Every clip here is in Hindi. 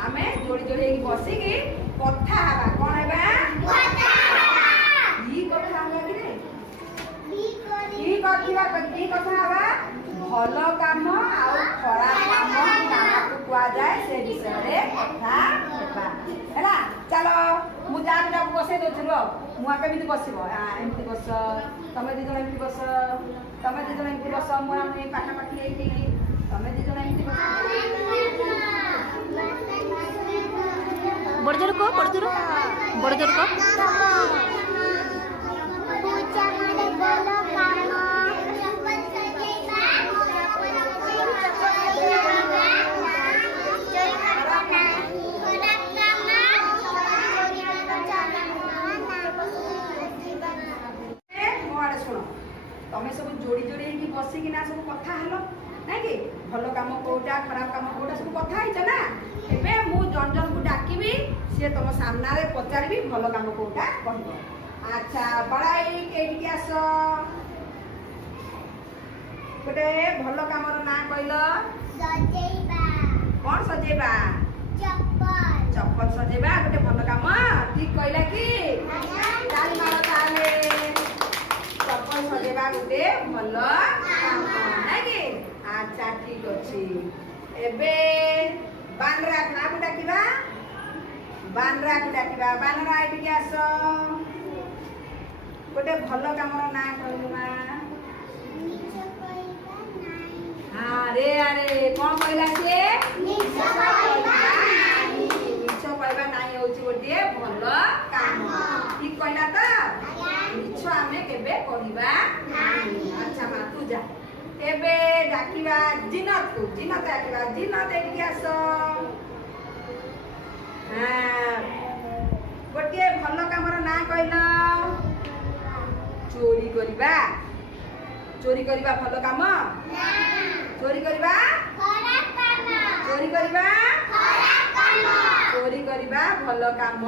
आमे जोड़ी जोड़ी बसिकी कथा हवा कौन है कथा हवा भल काम आउ खराब काम क्या कुआ जाए से विषय कथा है चलो मुझे जाक बसई दौर मुझे बस एमती बस तुम दी जन एमती बस तुम दी जन एमती बस मुझे पाखापाखि तुम दी जन एमती बस बड़ जोर कह बड़ जोर कह तमें सब जोड़ी जोड़ी बसिकिना सब कथा हल ना कि भल कम कौटा खराब कम कौटा सब कथा ना एबे मु जन जन को डाकिबी सी तुम सामना रे पचारि भल कम कौटा कह अच्छा बड़ाई एटिक आस गोटे भल कम ना कहल कौन सजेबा चप्पल सजेबा गोटे भल कम ठीक कहला कि ताली मार ताले चप्पल सजेबा गोटे भल काम ना कि अच्छा ठीक अच्छे एबे बानरा ना को डाकिबा बानरा एटिक आस गोटे भल काम ना कहलुमा हाँ रे अरे कौन कहला से मिछ कहबा नाई होची गोटे भल काम ठीक कहला तो मिछ आमे केबे कहबा अच्छा मा तू जा एबे डाकिबा जिनत को जिनत डाकिबा जिनत एटिक आस हाँ गोटे भल काम ना कहला चोरी करवा भल काम चोरी करवा चोरी करवा भल काम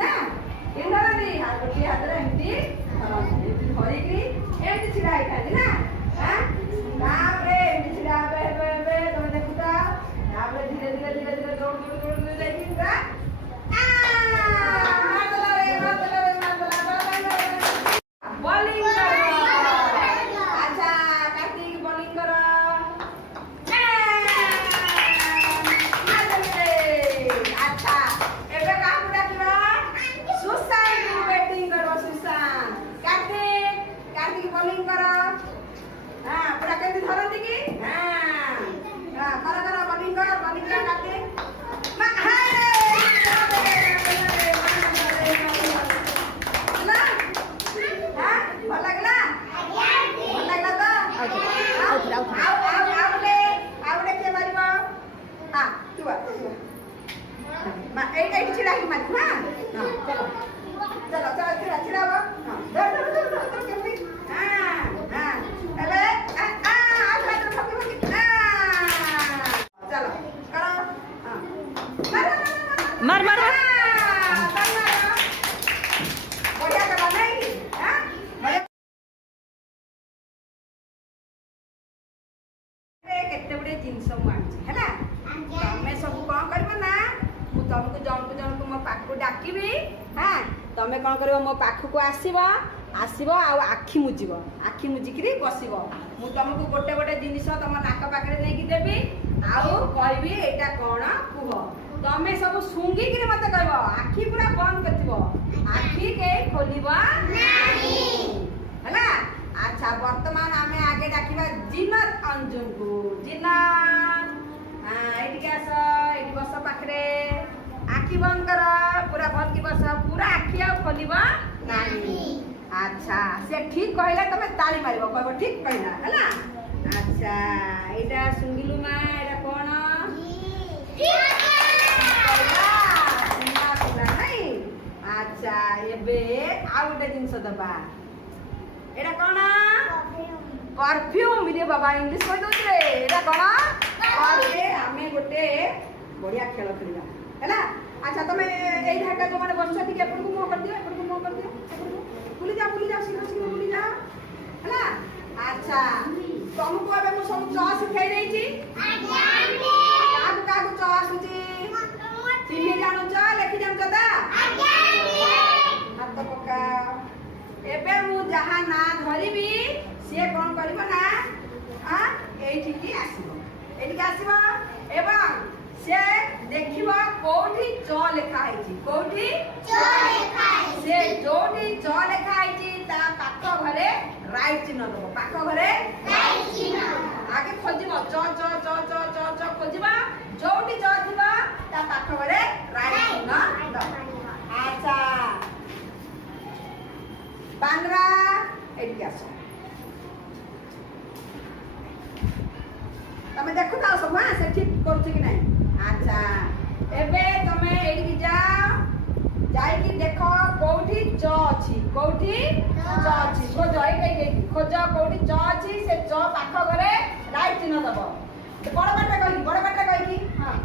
ना गोटे हाथ एमती धरिकी एमती छिड़ा होता ना तापरे एमती छिड़ा तुम देखुच धीरे धीरे धीरे धीरे दौड़ दौड़ दौड़ दौड़ जाइए बॉलिंग अच्छा कार्तिक बॉलिंग कर अच्छा एबे का डाकिबा सुशांत बैटिंग करबो सुशांत कार्तिक बॉलिंग कर हां पूरा केति धरती की हां कर बॉलिंग कर कार्तिक मा मार मार केते बड़े जिनस मुझे तमें सब कौन कर तुमको जन को मो पाख डाकिबी हाँ तमें कौन कर मो पाखक आसब आखि मुजिकी बसब मु तुमको गोटे गोटे जिनिस तुम नाक पाखे नहीं देवी आउ कहबी एटा कौन कुह तमें सब शुंगिक मत कह आखि पूरा बंद कर आखि के खोलब है अच्छा वर्तमान आम आगे डाकिबा जिनत अंजुन को जिनत हाँ ये आस ये बस पाखे आखि बंद कर पूरा बंद की बस पूरा आखि आ खोलब नहीं अच्छा से ठीक कहला तुम ताली मार कह ठीक कहला है अच्छा यहाँ सुंगिलु माँ यहाँ कौन नहीं अच्छा एबे आउ गोटे जिनस दबा एटा कौन परफ्यूम रे बाबा इंग्लिश कह दउछे एटा कौन आमे गोटे बढ़िया खेल खेलिया हैला अच्छा तुम यही ढाका जो मैंने बस ठीक एपट को मुँह कर दियो एपट को मुँह कर दियो बुली जा शीघ्र शीघ्र बुली जा हैला अच्छा तुमको अब मु सब च सिखाई देछि काकु काकु च आसुची चिन्हि जानु च लेखि जानु च दा हाथ पका एबे मु जहा ना धरिबी से कोन करबो ना आ एठी की आसीबो एठी की आसीबो एवं से देखिबो कोठी च लेखा हैछि कोठी च लेखा है से जोठी च लेखा हैछि ता पाख घरे राइट चिन्ह दबो पाख घरे राइट चिन्ह आगे खोजिबो च च च च च च खोजिबो जोठी च थिबो ता पाख घरे राइट चिन्ह दबो अच्छा बांद्रा एठी के आसो तमे देखो ता सब हां से ठीक करछ कि नहीं अच्छा एबे तमे एठी की जाओ जाई की देखो कोठी च अछि कोठी च अछि खोज एई खोज कोठी च अछि से च पाख घरे राइट चिन्ह दबो बड़ बाटे कहि की हां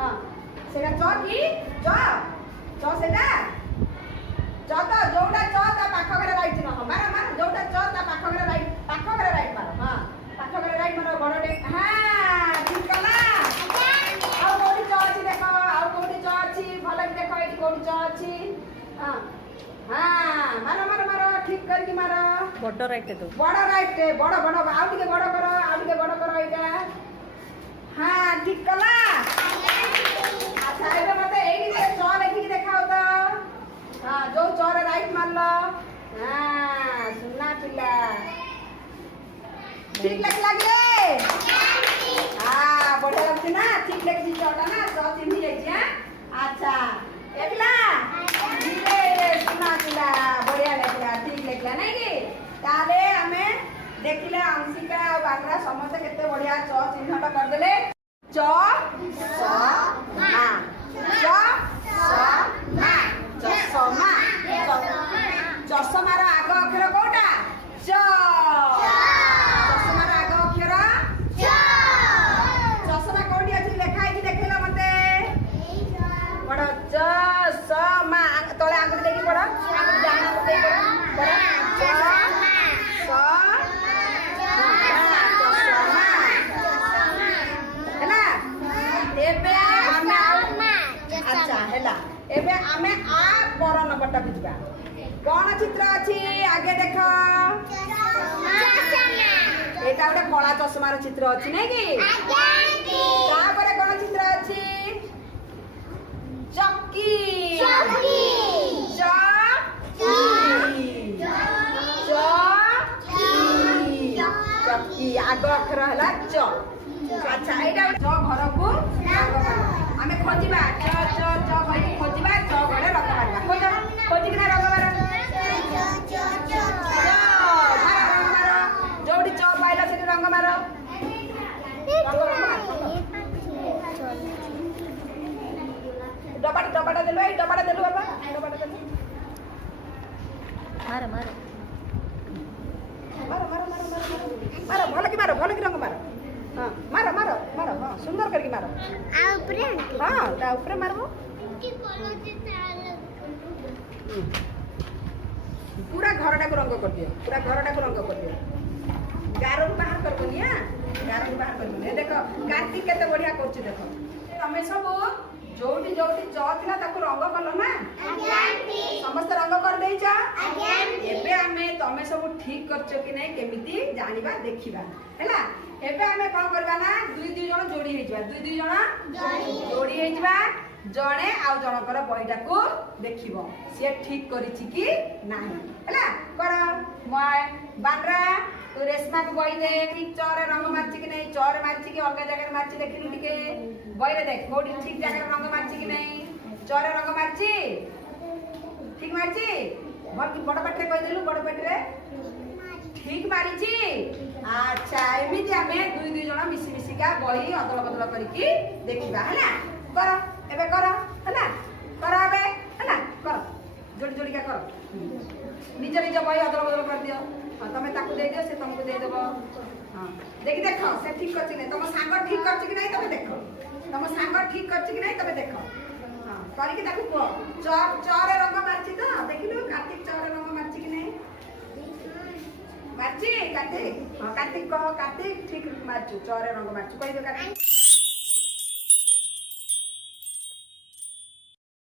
हां सेटा च की च सेटा च तो जोटा च ता पाख घरे राइट चिन्ह मार मार जोटा च ता पाख घरे राइट मार हां पाख घरे राइट मार बड़टे हां ठीक कला आउ कोठी च अछि देखो आउ कोठी च अछि भले देखो एठी कोठी च अछि हां हां मारो मारो मारो ठीक करके मारो बड़ राइट तो बड़ राइट बड़ बड़ आउ टिके बड़ करो एटा हां ठीक कला अच्छा एबे मते एठी से च लेखि के देखाओ तो हां जो च रे राइट मारलो हां सुनना पिला ठीक लागले हां बढ़िया लागछ ना ठीक लागछि चटा ना च चिन्हि जाइछि हां अच्छा एकला धीरे सुना पिला बढ़िया लागला ठीक लागला नै कि ताले हमें देखिले अंशिका और बांद्रा समस्त केते बढ़िया च चिन्हटा कर देले च स मा च स मा चषमा चषमार आग अक्षर कोटा च चषमार आग अक्षर च चषमा कोठी अछि लेखा कि देखिला मते बड़ च स मा तळे आंगुठी देखि पड़ आंगुठी डाना को देई पड़ च स हैला एबे हमें अच्छा हैला एबे हमें आ पर नंबरटा बुझबा कोन चित्र अछि आगे देखो एटा उडे कला चश्मार चित्र अछि नै कि ता परे कोन चित्र अछि चक्की चक्की चक्की आग अक्षर हला च अच्छा एटा च घर को आमे खोजिबा च च च भाई खोजिबा च घरे रख मारबा खोजी किना रख मार जोडी च पाइला से रंग मार डबाटा देलो ए डबाटा देलो बाबा डबाटा देलो मार मार मारो मारो मारो मारो भल की रंग मारो हां मारो मारो मारो हां सुंदर करके मारो आ ऊपर हां ता ऊपर मारबो की कलर चित्र पूरा घरटा को रंग कर दियो पूरा घरटा को रंग कर दियो गारो बाहर कर बनिया गारो बाहर कर बनिया देखो कार्तिक केते बढ़िया करछि देखो तमे सब जोटी जोटी च थिला ताको रंग कलो ना समस्त रंग कर देई जा एबे हमें तमे सब ठीक करछो कि नै केमिति जानिबा देखिबा हैला एबे हमें कोन करबा ना दुई दुई जण जोड़ी हे जबा दुई दुई जण जोड़ी हे जबा जणे आ जणकर बहिटा को देखिबो से ठीक करिछि कि नाही हैला कर मय बांद्रा तू रेशमा को बही दे ठीक चरे रंग मारछि कि नै चरे मारछि कि अलग जगह मारछि देखिलु टिके बही देख कोडी ठीक जगह रंग मारछि कि नै चरे रंग मारछि ठीक मारछि बड़ पाटे कहि देलु बड़ पाटे ठीक मारिछि अच्छा एमिति हमें दुई दुई जण मिसी मिसिका बही अदल बदल करिकि देखिबा हैला कर एबे कर हैला कर एबे हैला कर जोड़ी जोड़ी का कर निज निज बही अदल बदल कर दियो हां तमे ताकू दे दियो से तुमको दे देबो हां देखि देखो से ठीक करछि नै तम सांग ठीक करछि कि नै तमे देखो तम सांग ठीक करछि कि नै तमे देखो हां करिकि ताकू को चरे रंग मारछि तो देखिलु कार्तिक चरे रंग मारछि कि नै मारछि कार्तिक हाँ कार्तिक कह कार्तिक ठीक मारचु चरे रंग मारचु कह दो कार्तिक